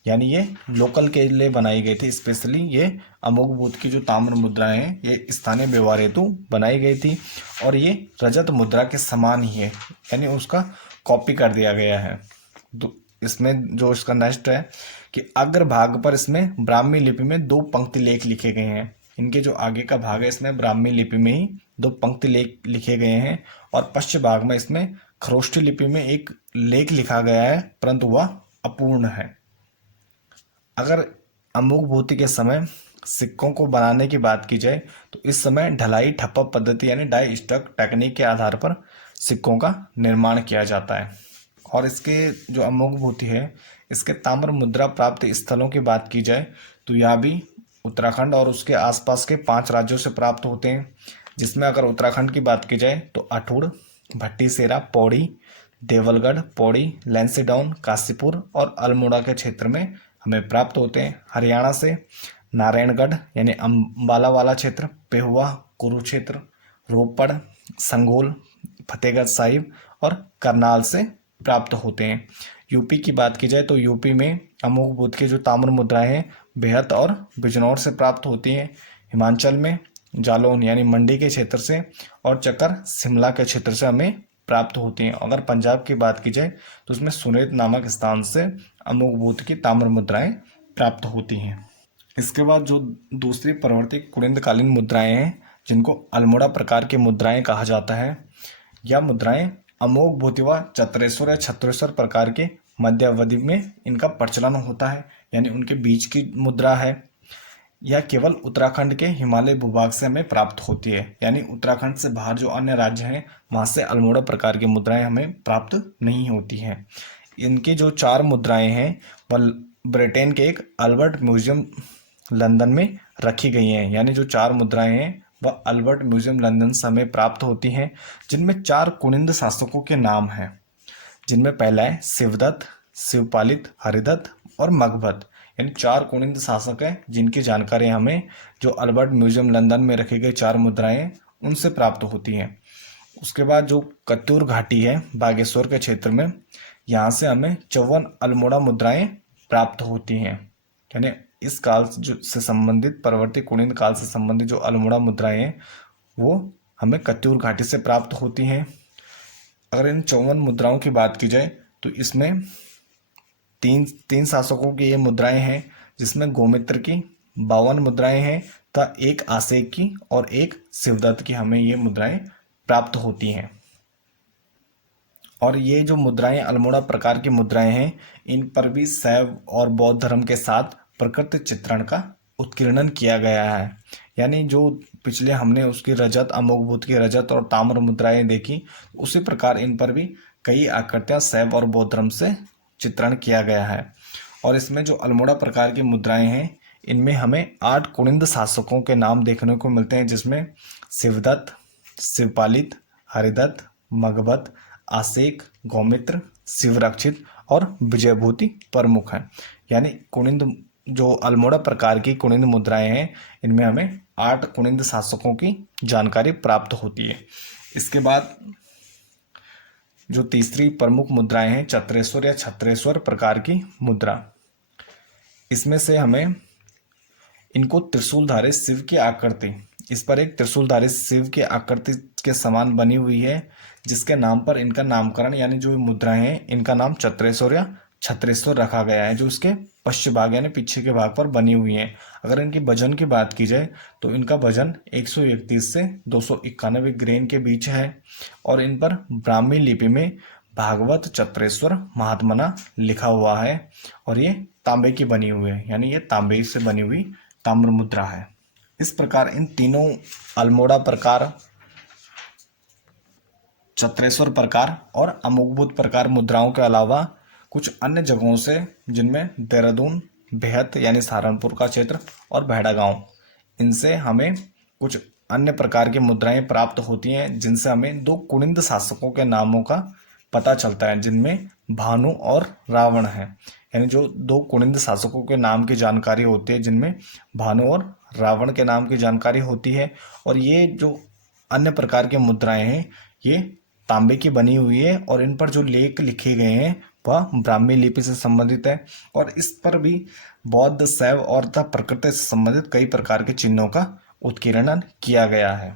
यानी ये लोकल के लिए बनाई गई थी। स्पेशली ये अमोघ बूथ की जो ताम्र मुद्राएं हैं ये स्थानीय व्यवहार हेतु बनाई गई थी, और ये रजत मुद्रा के समान ही है, यानी उसका कॉपी कर दिया गया है। इसमें जो इसका नेक्स्ट है कि अग्रभाग पर इसमें ब्राह्मी लिपि में 2 पंक्ति लेख लिखे गए हैं। इनके जो आगे का भाग है इसमें ब्राह्मी लिपि में ही 2 पंक्ति लेख लिखे गए हैं, और पश्चिम भाग में इसमें खरोष्ठी लिपि में एक लेख लिखा गया है, परंतु वह अपूर्ण है। अगर अमोघ भूति के समय सिक्कों को बनाने की बात की जाए तो इस समय ढलाई ठप्पा पद्धति यानी डाई स्टक टेक्निक के आधार पर सिक्कों का निर्माण किया जाता है। और इसके जो अमोघ भूति है इसके ताम्र मुद्रा प्राप्त स्थलों की बात की जाए तो यह भी उत्तराखंड और उसके आसपास के 5 राज्यों से प्राप्त होते हैं, जिसमें अगर उत्तराखंड की बात की जाए तो अठूड़, भट्टीसेरा, पौड़ी, देवलगढ़, पौड़ी, लैंसीडाउन, काशीपुर और अल्मोड़ा के क्षेत्र में हमें प्राप्त होते हैं। हरियाणा से नारायणगढ़ यानी अम्बाला वाला क्षेत्र, पेहुआ, कुरुक्षेत्र, रोपड़, संगोल, फतेहगढ़ साहिब और करनाल से प्राप्त होते हैं। यूपी की बात की जाए तो यूपी में अमोघ बूथ की जो ताम्र मुद्राएं हैं बेहद और बिजनौर से प्राप्त होती हैं। हिमाचल में जालौन यानी मंडी के क्षेत्र से, और चक्कर शिमला के क्षेत्र से हमें प्राप्त होती हैं। अगर पंजाब की बात की जाए तो उसमें सुनेत नामक स्थान से अमोघ बूथ की ताम्र मुद्राएं प्राप्त होती हैं। इसके बाद जो दूसरी प्रवर्ती कुनिंदकालीन मुद्राएं हैं जिनको अल्मोड़ा प्रकार की मुद्राएं कहा जाता है, यह मुद्राएं अमोघ भूति व चत्रेश्वर या छत्रेश्वर प्रकार के मध्य अवधि में इनका प्रचलन होता है, यानी उनके बीच की मुद्रा है। यह केवल उत्तराखंड के हिमालय भूभाग से हमें प्राप्त होती है, यानी उत्तराखंड से बाहर जो अन्य राज्य हैं वहाँ से अल्मोड़ा प्रकार की मुद्राएं हमें प्राप्त नहीं होती हैं। इनकी जो 4 मुद्राएं हैं वह ब्रिटेन के एक अल्बर्ट म्यूजियम लंदन में रखी गई हैं, यानी जो 4 मुद्राएं हैं वह अल्बर्ट म्यूजियम लंदन से हमें प्राप्त होती हैं, जिनमें 4 कुनिंद शासकों के नाम हैं, जिनमें पहला है शिवदत्त, शिवपालित, हरिदत्त और मगभद्द, यानी 4 कुनिंद शासक हैं जिनकी जानकारी हमें जो अल्बर्ट म्यूजियम लंदन में रखी गई 4 मुद्राएं उनसे प्राप्त होती हैं। उसके बाद जो कत्यूर घाटी है बागेश्वर के क्षेत्र में, यहाँ से हमें 54 अल्मोड़ा मुद्राएं प्राप्त होती हैं, यानी इस काल से संबंधित परवर्ती कुनिंद काल से संबंधित जो अल्मोड़ा मुद्राएं हैं वो हमें कत्यूर घाटी से प्राप्त होती हैं। अगर इन 54 मुद्राओं की बात की जाए तो इसमें तीन शासकों की ये मुद्राएं हैं, जिसमें गोमित्र की 52 मुद्राएं हैं तथा एक आसेक की और एक शिवदत्त की हमें ये मुद्राएं प्राप्त होती हैं। और ये जो मुद्राएं अल्मोड़ा प्रकार की मुद्राएं हैं इन पर भी शैव और बौद्ध धर्म के साथ प्रकृति चित्रण का उत्कीर्णन किया गया है, यानी जो पिछले हमने उसकी रजत अमोघ बूथ की रजत और ताम्र मुद्राएं देखी, उसी प्रकार इन पर भी कई आकृतियां शैव और बौद्ध धर्म से चित्रण किया गया है। और इसमें जो अल्मोड़ा प्रकार की मुद्राएं हैं इनमें हमें 8 कुनिंद शासकों के नाम देखने को मिलते हैं, जिसमें शिवदत्त, शिवपालित, हरिदत्त, मगभद्द, आसेक, गौमित्र, शिवरक्षित और विजयभूति प्रमुख हैं। यानी कुनिंद जो अल्मोड़ा प्रकार की कुनिंद मुद्राएं हैं इनमें हमें 8 कुनिंद शासकों की जानकारी प्राप्त होती है। इसके बाद जो तीसरी प्रमुख मुद्राएं हैं चत्रेश्वर या छत्रेश्वर प्रकार की मुद्रा, इसमें से हमें इनको त्रिशूलधारी शिव की आकृति, इस पर एक त्रिशूलधारी शिव की आकृति के समान बनी हुई है, जिसके नाम पर इनका नामकरण यानी जो मुद्राएं हैं इनका नाम चत्रेश्वर या छत्रेश्वर रखा गया है, जो इसके पश्चिम भाग यानी पीछे के भाग पर बनी हुई हैं। अगर इनकी वजन की बात की जाए तो इनका वजन 131 से 291 ग्रेन के बीच है, और इन पर ब्राह्मी लिपि में भागवत चत्रेश्वर महात्मना लिखा हुआ है, और ये तांबे की बनी हुई है, यानी ये तांबे से बनी हुई ताम्र मुद्रा है। इस प्रकार इन तीनों अल्मोड़ा प्रकार, चत्रेश्वर प्रकार और अमोघबूत प्रकार मुद्राओं के अलावा कुछ अन्य जगहों से, जिनमें देहरादून, बेहत यानी सहारनपुर का क्षेत्र और भेड़ा गांव, इनसे हमें कुछ अन्य प्रकार की मुद्राएं प्राप्त होती हैं, जिनसे हमें 2 कुनिंद शासकों के नामों का पता चलता है, जिनमें भानु और रावण हैं। यानी जो 2 कुनिंद शासकों के नाम की जानकारी होती है, जिनमें भानु और रावण के नाम की जानकारी होती है। और ये जो अन्य प्रकार की मुद्राएं हैं ये तांबे की बनी हुई है और इन पर जो लेख लिखे गए हैं वह ब्राह्मी लिपि से संबंधित है और इस पर भी बौद्ध, शैव और तथा प्रकृति से संबंधित कई प्रकार के चिन्हों का उत्कीर्णन किया गया है।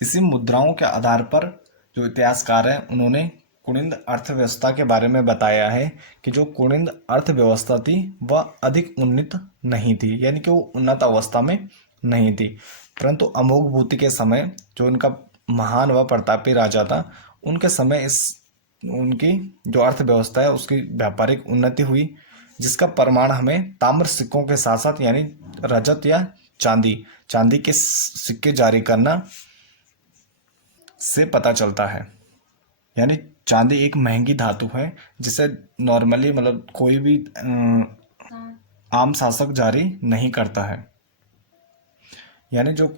इसी मुद्राओं के आधार पर जो इतिहासकार हैं उन्होंने कुनिंद अर्थव्यवस्था के बारे में बताया है कि जो कुनिंद अर्थव्यवस्था थी वह अधिक उन्नत नहीं थी, यानी कि वो उन्नत अवस्था में नहीं थी, परंतु अमोघभूति के समय जो उनका महान व प्रतापी राजा था उनके समय इस उनकी जो अर्थव्यवस्था है उसकी व्यापारिक उन्नति हुई, जिसका प्रमाण हमें ताम्र सिक्कों के साथ साथ यानी रजत या चांदी चांदी के सिक्के जारी करना से पता चलता है। यानी चांदी एक महंगी धातु है जिसे नॉर्मली मतलब कोई भी आम शासक जारी नहीं करता है। यानी जो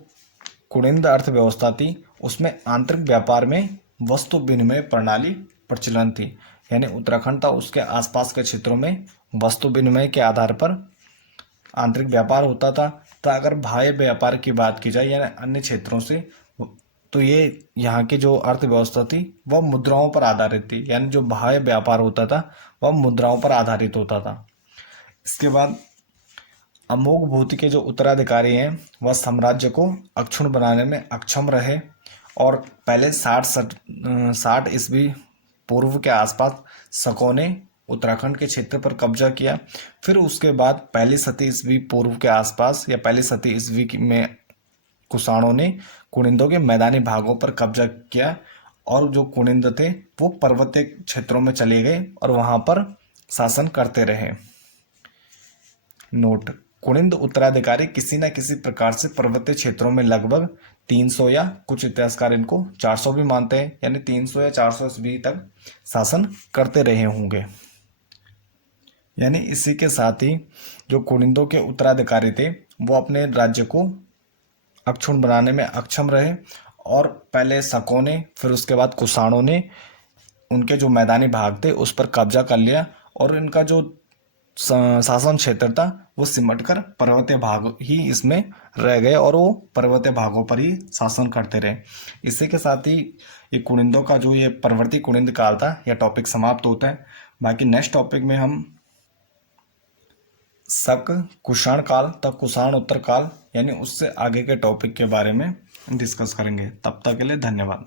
कुनिंद अर्थव्यवस्था थी उसमें आंतरिक व्यापार में वस्तु विनिमय प्रणाली प्रचलन थी, यानी उत्तराखंड था उसके आसपास के क्षेत्रों में वस्तु विनिमय के आधार पर आंतरिक व्यापार होता था। तो अगर बाह्य व्यापार की बात की जाए यानी अन्य क्षेत्रों से, तो ये यहाँ की जो अर्थव्यवस्था थी वह मुद्राओं पर आधारित थी, यानी जो बाह्य व्यापार होता था वह मुद्राओं पर आधारित होता था। इसके बाद अमोघभूति के जो उत्तराधिकारी हैं वह साम्राज्य को अक्षुण्ण बनाने में अक्षम रहे और पहले 60 ईस्वी पूर्व के आसपास शकों ने उत्तराखंड के क्षेत्र पर कब्जा किया। फिर उसके बाद पहली शती ईस्वी पूर्व के आसपास या पहली शती ईस्वी में कुषाणों ने कुनिंदों के मैदानी भागों पर कब्जा किया और जो कुनिंद थे वो पर्वतीय क्षेत्रों में चले गए और वहां पर शासन करते रहे। नोट: कुनिंद उत्तराधिकारी किसी न किसी प्रकार से पर्वतीय क्षेत्रों में लगभग 300 या कुछ इतिहासकार इनको 400 भी मानते हैं, यानी 300 या 400 ईस्वी तक शासन करते रहे होंगे। यानी इसी के साथ ही जो कुनिंदों के उत्तराधिकारी थे वो अपने राज्य को अक्षुण्ण बनाने में अक्षम रहे और पहले शकों ने फिर उसके बाद कुषाणों ने उनके जो मैदानी भाग थे उस पर कब्जा कर लिया और इनका जो शासन क्षेत्र था वो सिमटकर पर्वतीय भाग ही इसमें रह गए और वो पर्वतीय भागों पर ही शासन करते रहे। इसी के साथ ही ये कुनिंदों का जो ये परवर्ती कुनिंद काल था यह टॉपिक समाप्त होता है। बाकी नेक्स्ट टॉपिक में हम शक कुषाण काल तक कुषाण उत्तर काल यानी उससे आगे के टॉपिक के बारे में डिस्कस करेंगे। तब तक के लिए धन्यवाद।